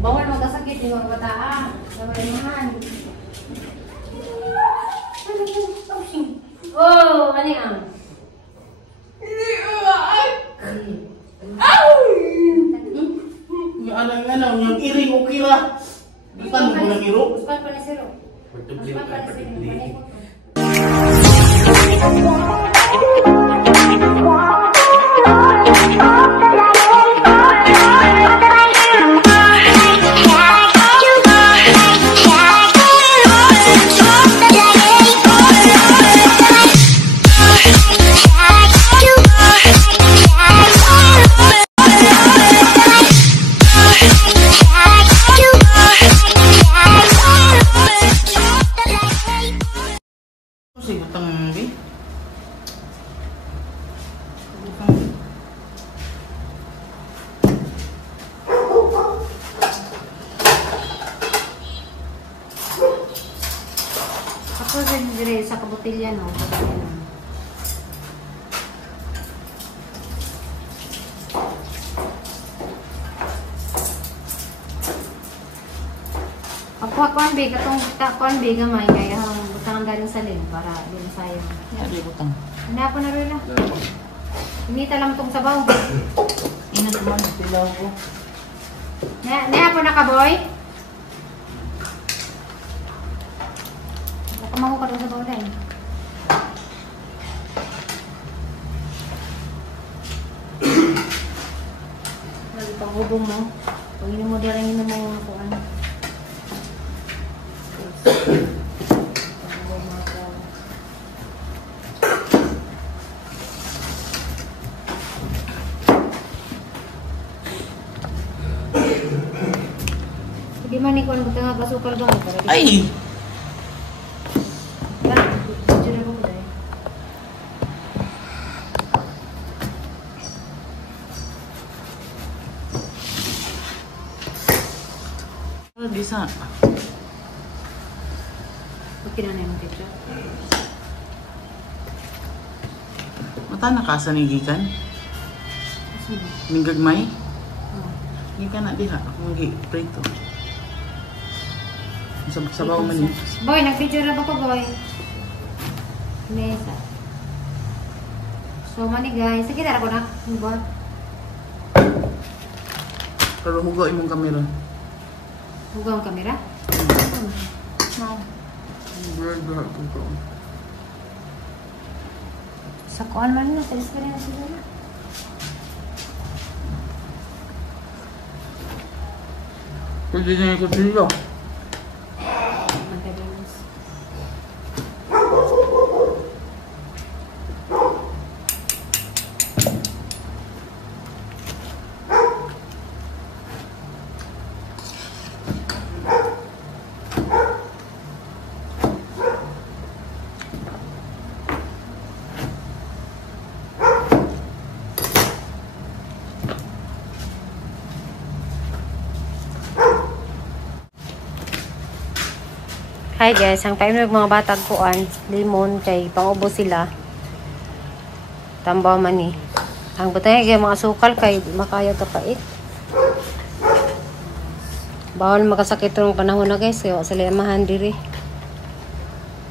Bawal magkasakit yung mga bataan. Sabay naman. Oh, ano yan? Anang yang iring o kira. Bukan mo lang iro. Puspan pa na siro. Puspan pa na siro. Ako din sa kabutilya, no? Kuan be katong kuan be gamay kaya butang galing sa lin para din sayo. Ya di butang. Ana po na rin na. Inita lang tong sabaw. Ina naman tilaw ko. Na po na ka boy. Kamaho ka doon sa sabaw dai. Lagi pang hubong mo. Pag mo dirang mo kuan. Di man ni kuan butang pasukal bang para. Ay. Bisa. Okay na yung ketchup. Mata nakasa ni gikan. Ning gagmay. Gikan na diha akong gi-prito. Sabaw man ni. Boy, nag-picture na ba ko, boy? Mesa. So, mani guys. Sige, tara ko na. Boy. Pero hugo imong kamera. Hugaw ang kamera? Blur ko. Sa kuan man na. Sa iskari na siguro. Pwede na yung kutsilyo. Hi guys, ang time ng mga batag kuan, limon kay pangubos sila. Tambaw man ni. Ang butay kay mga sukal kay makayo to kait. Bawal makasakit tong panahon na guys, kaya sila amahan diri.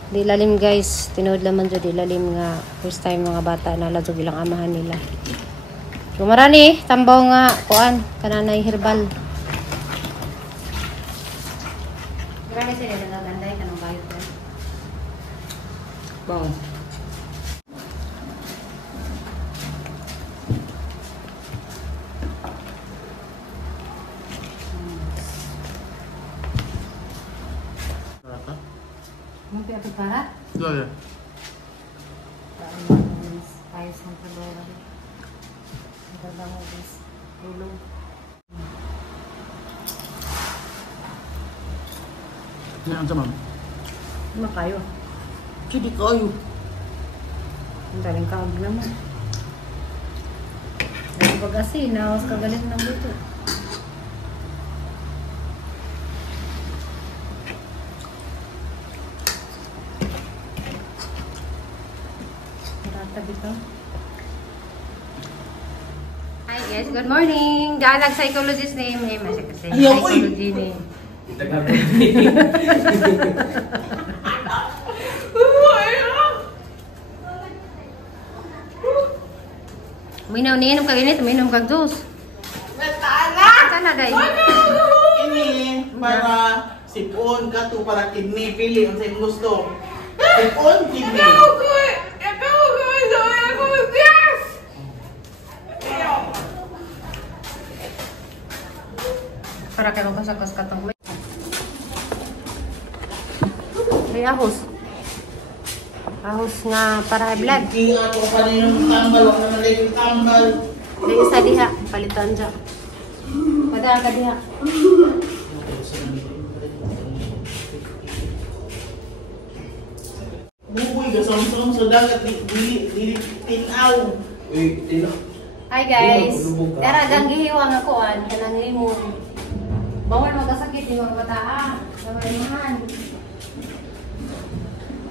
Di lalim guys, tinuod laman jud di lalim nga first time mga bata na ladto bilang amahan nila. So marani tambaw nga kuan kananay herbal. Marani sila nagaganday kanang bayot ko. Bang. Mungkin apa para? Iya. Ayos ng trabaho. Trabaho guys. Tulog. Ini ang sama. Ano kayo? Kidi kayo. Ang daling kaog naman. Dahil pag-asin, nawas kagalit ng buto. Hi Yes, good morning. Daan psychologist ni May masya kasi Ayaw, uy! psychology ni. Uminom ni inom kag init, uminom kag juice. Sana day. Ini para sipon ka to para kidney pili ang sa gusto. Sipon kidney. Para kayo kasakas katong may ahos. Ahos nga para high blood. Hindi ako kaninong tambal, wala na lang tambal. May isa diha, palitan dyan. Padaan ka diha. Buboy ka samsung sa dagat dili tinaw. Uy, tino. Hi guys. Dara gang gihiwang ako an kanang limon. Bawal magkasakit yung mga bata. Namalimahan.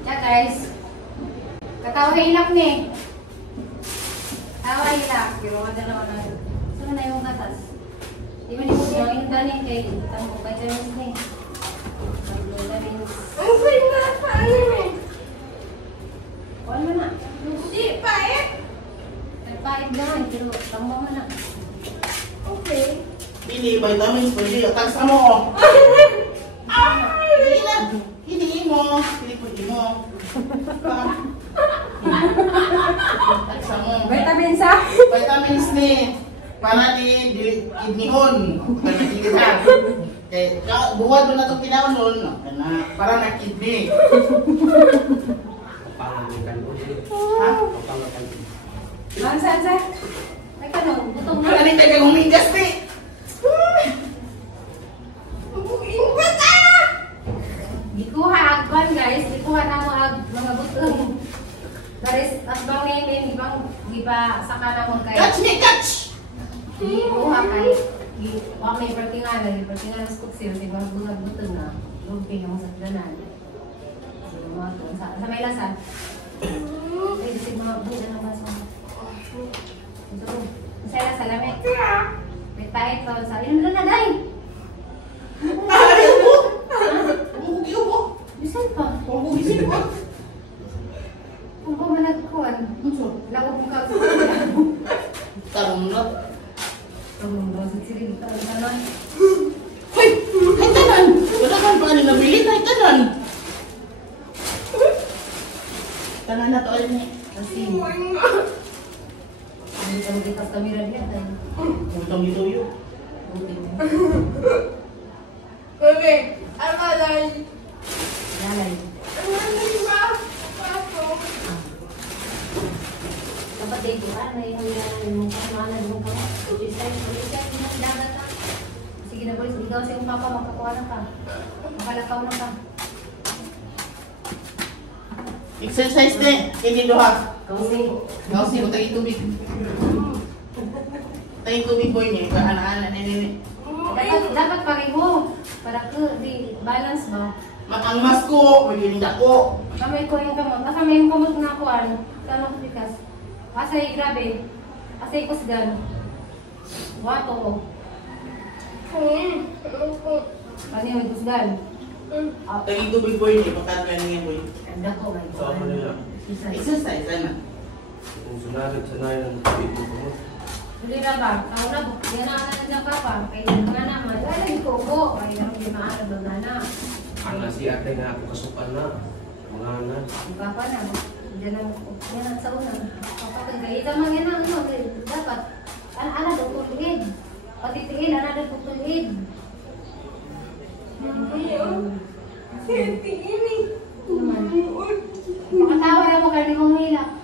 Yeah guys. Katawa hilak ni. Tawa hilak. Pero madala na. Saan na yung gatas? Di ba ni mo yung danin kay tamo kay James ni. Ang sa'yo na sa ano eh. Kuhan mo na. Di, pait. Nagpait naman, pero tamba mo na. Okay. Pili vitamins pwede atag mo. Hindi na. Hindi mo. Pili pwede mo. Atag mo. Vitamins ha? Vitamins ni para ni kidneyhon. Para kidney ha. Kay buwad mo na itong pinaunon para na kidney. Pangalan ko. Ha? Pangalan ko. Saan? May kanong, butong mo. Wala ni tayo humigas ni. Gikuha agban guys, gikuha na mo ag mga butong. Garis, as bang ngayon, iba saka na mo kay. Catch me, catch! Gikuha kay, wak may pertinganan sa skutsil, di ba mga butong na. Lumpin na mo sa tilanan. Sa may lasan. Ay, disig mga budan ng baso. Ito po. Masaya sa lamit. May tahit ko sa inom na day. Ayaw mo! Bugyo mo! Bisan pa. Bugising mo! Kung ko managkuhan. Lago kong kagkuhan. Tarong na. Ang rosat sila dito. Ang tanan. Hoy! Ay tanan! Wala kang paano nabili? Ay tanan! Tanan na to ay ni. Kasi. Hindi ka magitas kamera niya. Utang dito yun. Bebe, almalay. Lalay. Dapat dito ka. Yung kasamanan mo ka. Sige na boys. Ikaw sa iyong papa. Makakuha na ka. Makalakaw na ka. Exercise din. Hindi doha. Kasi. Kasi mo tayo tubig. Tayo tubig boy niya. Kaana-ana na nini. Dapat pareho. Para ko, di balance ba? Ang mas ko, may gininda ko. Kamay ko yung kamot. Kamay yung kamot na kuhan. Kano ko bikas. Asay, grabe. Asay ko sigan. Wato. Ano yung kusgan? Tayo tubig boy niya. Pagkakaroon niya boy. Ganda ko. Sama nila. Exercise, ano? Kung sunagit sanayan ng tubig mo. Hindi na ba? Ako na, yan na ng papa. Kaya nga naman. Lalagay ko ko. Kaya hindi maaarap doon na. Ana si ate nga ako kasukan na. Mga na. Ang papa na. Diyan lang ako. Yan ang sa una. Kapag kaya ito mga yan ang ano. Dapat. Ana daw tutuid. Pati tiil. Ana daw tutuid. Makatawa na mo kaya di mong hilak.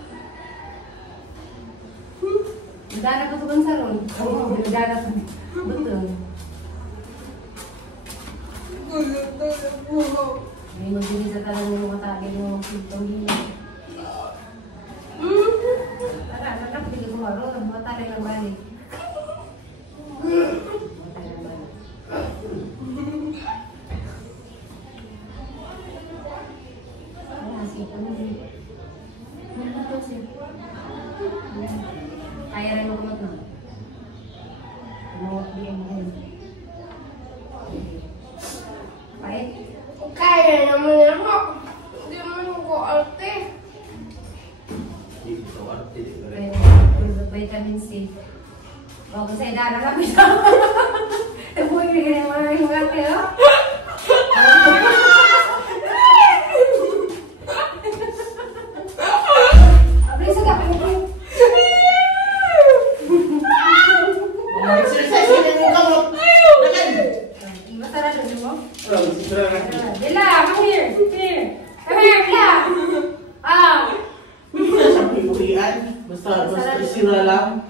Dana pa sa ron. Oo, dana pa. Betul. May magiging sa talang ng mga tagi ng mga pintong hina. Tara, nanak, hindi ko maro. Mga talang ng balik. Kaya rin mo kumat na. vitamin C. Bago sa idara na kita. Tapoy ka na mga hingat kayo. Abay, sagap ko. Exercise mo yung kamot. Dagan. Masarap din mo? Siguro na. Bella, come here. Here. Come here, Bella. Hindi na siya pipurian. Basta isira lang.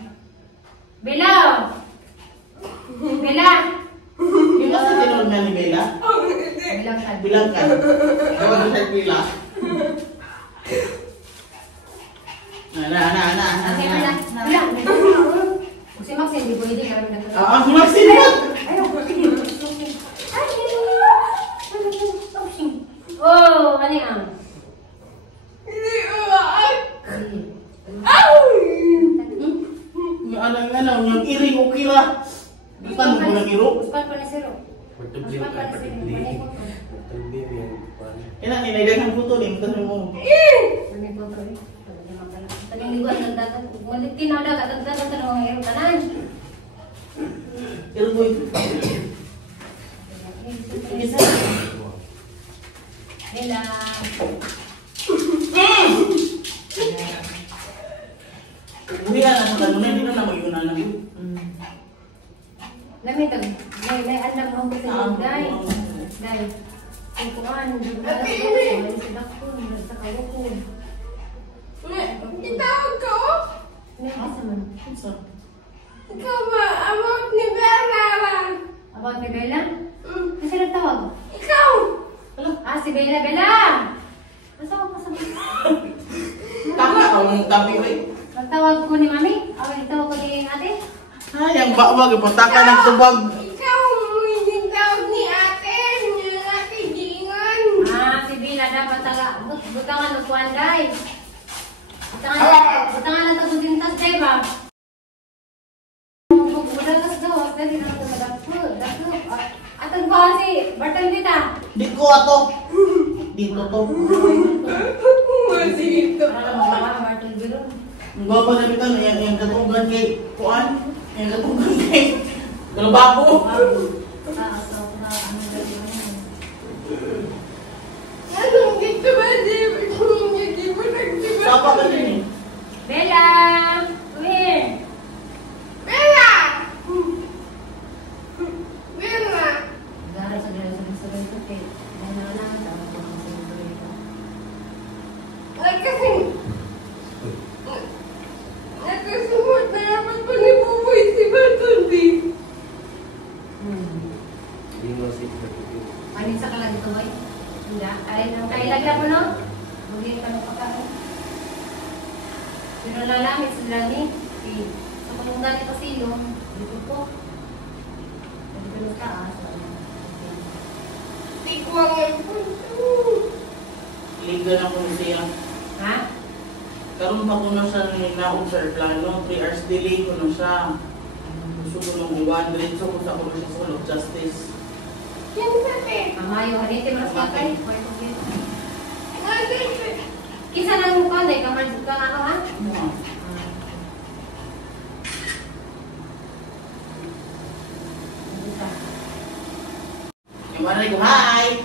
Bella. Bella. Yung nasa tinod nga ni Bella. Bilang ka. Bilang ka. Gawa doon sa pila. Okay, Bella. Bilang. Si Max, hindi pwede kami na ito. Ang magsinod! Ayaw. Oh, ano yan? Yung iring o kira. Bukan mo ng iro. Uspan pa na siro. Pagtubli Uspan pa na siro. Pagtubli yan. Ina, ninagay ng puto ni. Tanong mo. Ano yung kontrol eh? Tagang liguan, nagdagan. Malit tinawag, nagdagan ka ng mga iro kanan. Iro boy. Bella. Uwi na sa kanuna. Hindi na mag-iunan na. Lamit, may alam mo ko sa Day. Day. Kukuhan, hindi na ako. Ay, sa dakon, sa kawakon. Itawag ko? May isa man. Ikaw ba? About ni Bella lang. About ni Bella? Kasi nagtawag. Ikaw! Si Bella, Bella! Asawa ka sa Taka ka mong tabi eh. Nagtawag ko ni Mami? Nagtawag ko ni Ate? Ay, ang bawag. Ipataka ng tubag. Ikaw yung tawag ni ate. Yung ate Gingan. Si Bella dapat butangan ng kuanday. Butangan ng tagusintas, Day ba? Budagas daw, dali na ito madakpo. Atang ba si Bartang Dita? Di ko ato. Dito to. Masito. Bartang Dita. Ang gwapo na bito. Yung katugan kay Kuan. Yung katugan kay Galababo. Anong dito ba? Hindi mo nagdiba. Sapa ka din eh. Bella! Come here! Bella! Bella! Gara sa ganito kay nananahan dapat ko sa ganito. Ay, nagkasimot na naman pa ni Buboy si Batundi. Hindi mo si pagtubli. Manin sa kalang ito, boy? Hindi. Kailan mo, no? Magiging ka ng pagkain. Pero lalamit sila ni sa pagpunta ni Pasilo, dito po. Dito na taas. Tikwang yung punto. Ligan ako siya. Ha? Karoon pa ko na siya naog sa aeroplano. 3 hours delay ko na siya. Gusto ko nung 100. So kung sa ko siya sa justice. Yan sabi. Mamayo, haniti mas patay. Nandito. Kisa na mo ka, dahil kamal ka ano, ha? Yung manay ko, hi!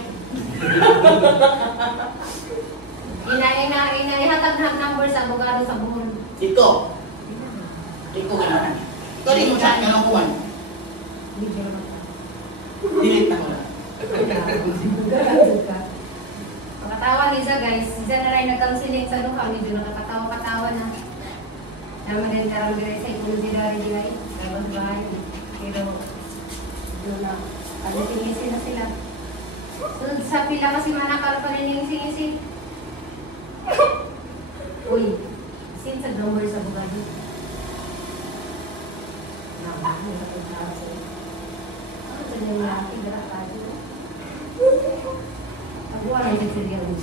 Ihatag na number sa abogado sa buhon. Ito. Ito ka na. Ito rin mo sa akin ang kuwan. Delete na ko na. Nakatawa Liza guys. Liza na rin nag-counseling sa luha. Medyo nakakatawa-katawa na. Naman din karang dire sa ikulusi dari dilay. Kaya mas bahay. Pero doon na. Tingisi na sila. So, sa pila kasi manakal pa rin yung singisi. Uy, sin sa number sa abogado. Nakakatawa na ito sa akin. Ano sa nyo laki? Gara ka dito. Agwa na yung siriya mo.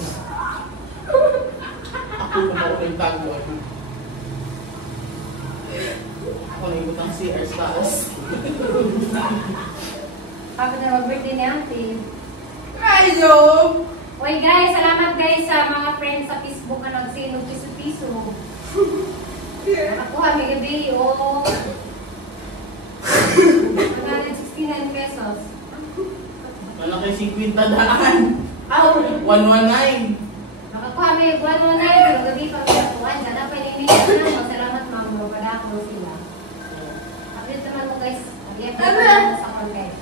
Ako na ako yung tago. Ako na yung butang CR sa taas. Kapag na mag-birthday ni Auntie. Hello! Well guys, salamat guys sa mga friends sa Facebook na nagsinog piso-piso. Nakakuha may gabi, oo. 169 pesos. Wala kay 50 daan. Aw, 119. nakakuha may buwan mo na pero gabi pa may nakuhan. Sana pa niniyan na. Salamat ma'am, wala ako sila. Update naman mo guys. Update naman sa content.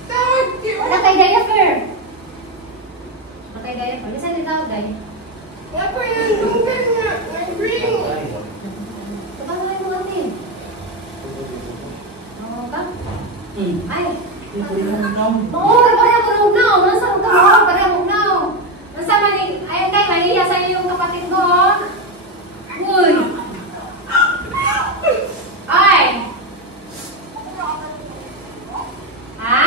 Wala kay diaper. Wala kay diaper. Minsan din tawag day. Kapag mo natin. Oo ba? Ay. Oo, parang mugnaw. Nasa mugnaw. Parang mugnaw. Nasa mani... Ayun kay, maniya sa'yo yung kapatid ko. Uy. Ay. Ha?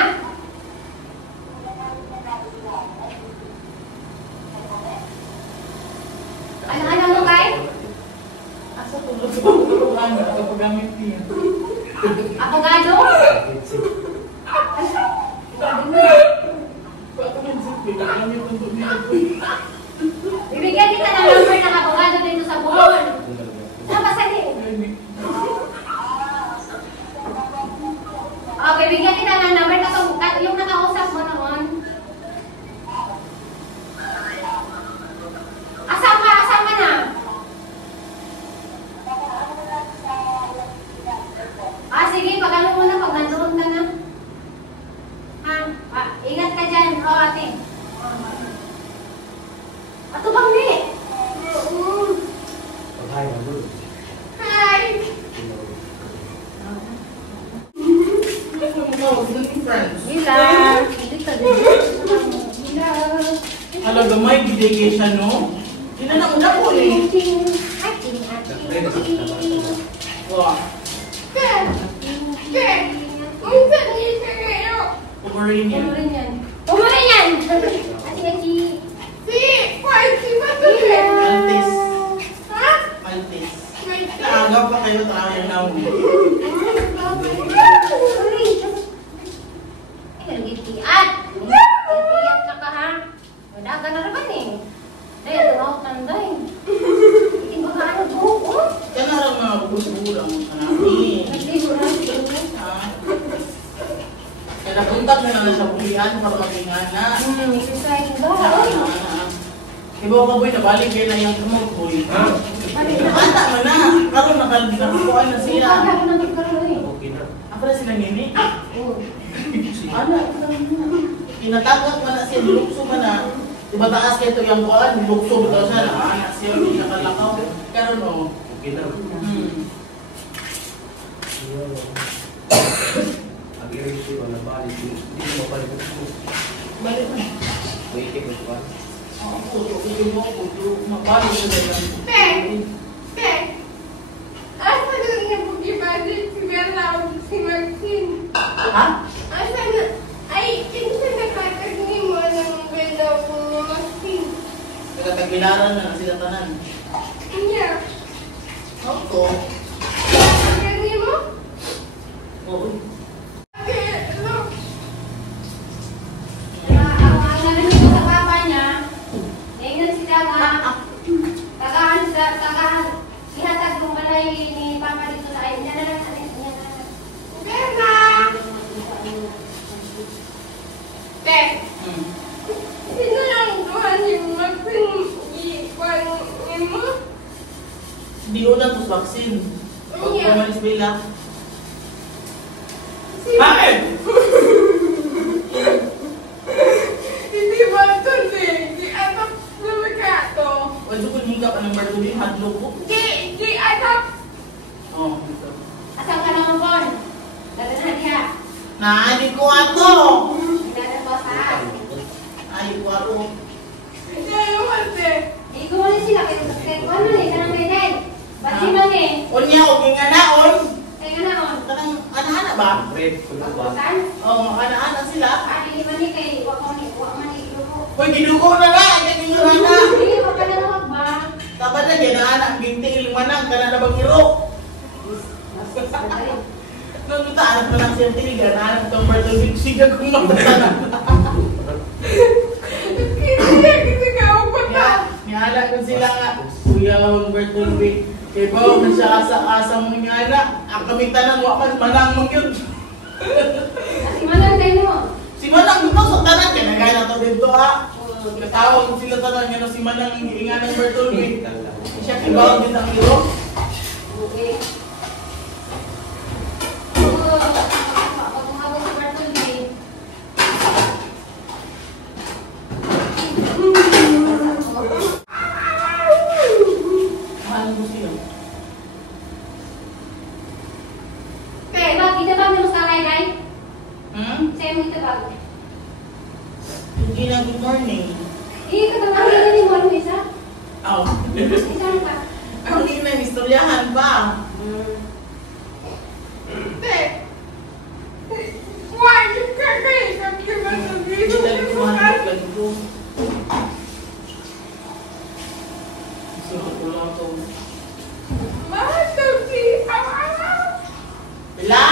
Ano mo kay? Asa tulog ano kapag gamit niya. Abogado? Bibigyan kita ng number ng abogado dito sa buhon. Napasali. Oh, bibigyan kita ng number yung nakausap mo noon. Asam ka na. Sige, pag-ano mo na, pag nandoon ka na. Ha? Ingat ka dyan. O, ate. Ato bang di? Hi, Mama. Hi! Gila. Dito, Gila. Hala, gamay, gidigay siya, no? Hindi na una ko eh. Wow. Kumarin yan. Umurin yan! Aci-aci. Maltis. Maltis. Naagaw pa kayo tayo yung namin. Nagitiat. Nagitiat ka ka ha. Wala ka na naman eh. Dahil ito ako tanday. Hindi ba ka ano buhok ko? Kaya na lang mga bugulang mo sa namin. Nagligo na siya. Kaya napuntak na lang sa bulihan para magingana. Exercise ba? Ibaw ka boy, nabalik kayo na yung kamag boy. Nakata mo na. Karoon nakakuhaan na sila. Hindi ako nagkaroon eh. Okay na. Ako na sila ngini. Oo. Ano? Tinatakot mo na siya, nilukso mo na. Diba taas kayo ito yung kuhaan, nilukso mo daw siya. Anak siya, hindi nakalakaw. Karoon o. Okay na. Ang-iring siya, wala balik. Hindi mo mabalik mo. Balik mo. May ikip mo ba? Puto, mabalik mo na Si Martin. Ha? Asan na? Ay, kinsa nakatagni mo ng belaw ko ni Martin. Nagkatagilaran na sila tanan. Iya. Ako? Nakatagni mo? Oo. Look. Ang narinig ko sa papa niya, ngayon sila ihatag yung balay ni papa dito sa ayun. Yan na lang. Bella. Te. Sino yung tuhan yung magpinigwan mo? Di ulang tos vaksin. Pag Iya. pumalis bila. Bakit? Hindi ba ito, te? Di anak na magkato. Wala ko hingga pa ng bartuli, hadlo ko. Di anak. Oo, dito. Asal ka naman po? Dala na dia. Naanin ko ato! Dala po sa. Ay, ko ato. Hindi naman, te. Ikaw sila kayo sa ano ni kanang meday. Ba't si man eh? Unya, huwag yung anaon. Kaya nga naon. Kanang ana-ana ba? Bread, kulo ba? Bakusan? Oo, ana-ana sila. Ari man ni kay wa man ni iluko. Hoy, ginugo na na! Ay, yung ana! Hindi pa pala nawag ba? Tapos na dyan, anak, ginti, ilmanang, ka na bang iro. Nung taan ko lang siyang tiligan, anak itong bartuli, siga kong mabata. Hindi kasi ka pa ta. Nihala ko sila nga, Kuya Bartolome, Kaya ba, man siya asa-asa mong ingana. Ang kami tanan, wakan, manang mong yun. Kasi manang kayo mo. Si Manang dito sa tanan, kaya nagaya na to dito ha. Katawag sila tanan, yan si Manang inganang Bertolme. Siya kibawag din ang iro. Okay. Pag umabot sa Bartolome. Mahal mo siya. Kaya ba, itabag na mas kakay-kay? Sa'yo mo itabag. Hindi na good morning. Katabag na ni mo, ano isa? Aw. Isa ka. Ang ina, istoryahan pa. Te, why you kakain ka ba sa Hindi video? dahil kumahanap ka dito. Gusto ko lang ito. Mahal daw si Aw-Aw. Bila!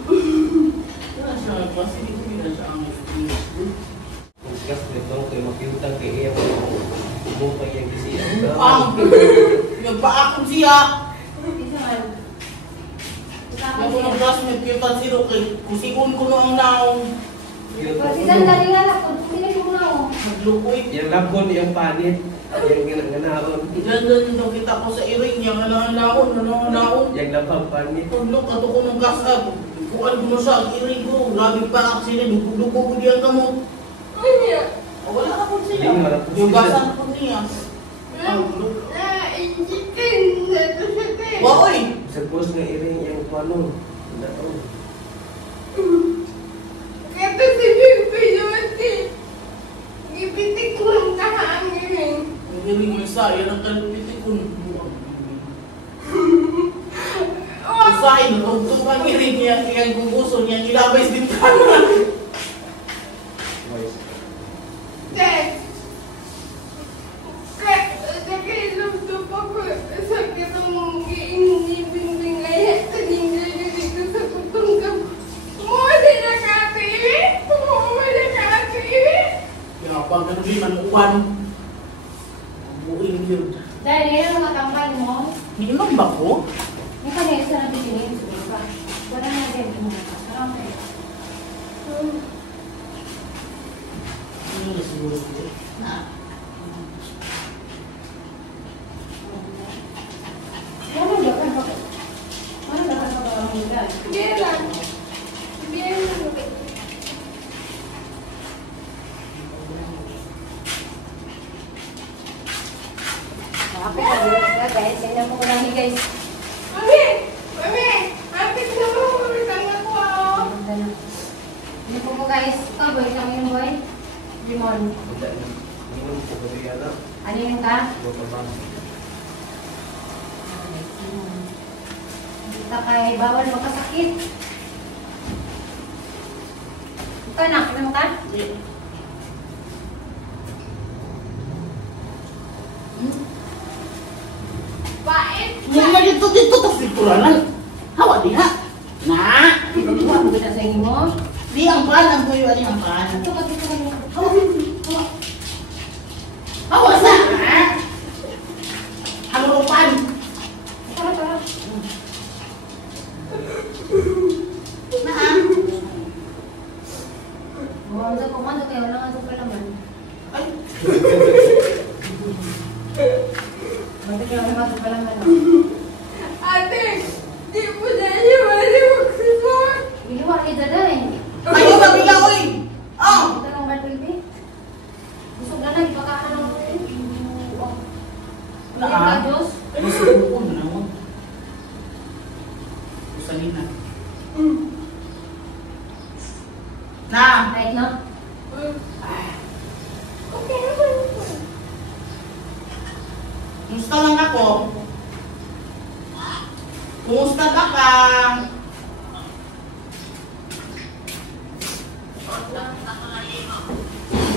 Wala siya kasi di ko na siya ang Ang sikas nito, kayo makiutang kay iya mo. Bumupay yung kisiya. Ang nagpaakong siya. Isa man. Yung mga classmate yung tansiro kay kusikon ko noong naong Kasi sandali nga lang, kung pinag mo na ako. naglukoy. Yung labon, yung panit. Yung ginaganaon. Diyan yung kita ko sa iring niya, naon. Yung labang panit. Paglook ato ko ng gas up. Kuan ko na siya ang iring ko. Grabe pa accident. Dugo ko diyan ka mo. Ano? Wala na po Hindi, wala siya. po Yung sila. gasan po niya. Naijitin na to siya, te. Waoy! Sa post nga iring yung kwano. Naon. Kata si Bibi yun, te. Gipitik mo ang kahangin. Ang iring mo isa, yan ang kalpitik ko. Usain, tugtog ang iring niya. Iyang guguso niya. Ilabay din ka na. Te. Nakainom to pa ko sa kitang giinibing ay kanina yun dito sa putungkap. Muli na kati! Muli na kati! Kaya pag gabi man uwan. Buing yun. Dahil ngayon ang matambay mo, Ninom ba ko? yung kanina sa nabibigay sa iba. Wala na din mo na. Sarang kayo. Ano na siguro ko? Ano dapat ba? Ano dapat ba ang mga? Bilang. Bilang. Ako pa guys, kaya mo ko lang guys. Mami! Mami! Ate, pinama mo kami tanga ko. Ano po guys? Ikaw boy, kami yung boy. Limon. Minum ko ba yan na? Ano yung ka? Hindi ka kay bawal makasakit. Ikaw na, kaya mo ka? Pait! Yung na dito, tapos dituranan. Hawa di ha. Na! Ikaw mo na sa inyo mo. Di ang pan, ang buyo, di ang pan. Ito ka dito kayo. Hawa, hawa. Hawa sa! Halurupan! Tara, tara. Na! Buwan sa komando kayo, wala nga sa palaman. Ay! Bakit kayo wala nga sa palaman? Ate! Di mo na niya mali magsusot! Iliwa kayo daday. Ayaw na bila, oy! Oh! Ito lang ba ito, Ibi? Gusto na lang, ipakaano lang ko yun. Na, Hindi ka, Diyos. Ay, nasubo ko na mo. Usalina. Na! Right na? Okay naman po. Kumusta lang ako? Kumusta ka ka?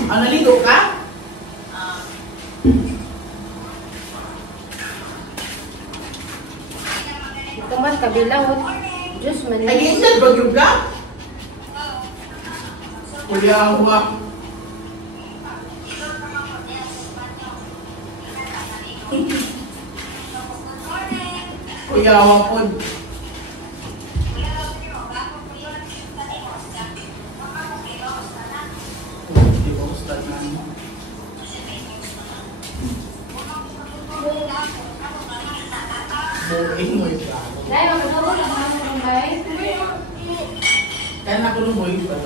Naligo ka? Ito man, kabilang. Diyos, Ay, mali. iingat ba yung ka? Kuyawa. Kuyawa po. Di ba ustad na ano? Buking mo yung plano. Dahil magkakaroon na mga kumbay. Kaya nakulong di ba?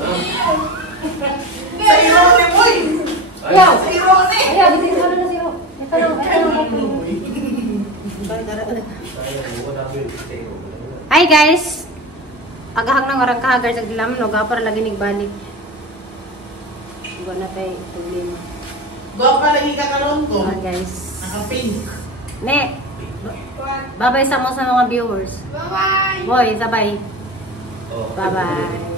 Sa irone, boy! Ayaw! Sa irone! Ayaw, bitin ka na siro. Ito lang, Kaya ito lang. nakulong, boy. Sayang, wala mo yung kayo. Hi guys! Agahag ng orang kahagar sa dilam, no? Gapar lagi nigbalik. Iba na tayo problema. Gwa pa lagi ka karoon ko. Ah guys. Naka-pink. Ne! Babay sa mo sa mga viewers. Bye-bye! Boy, sabay. Oh, Bye-bye.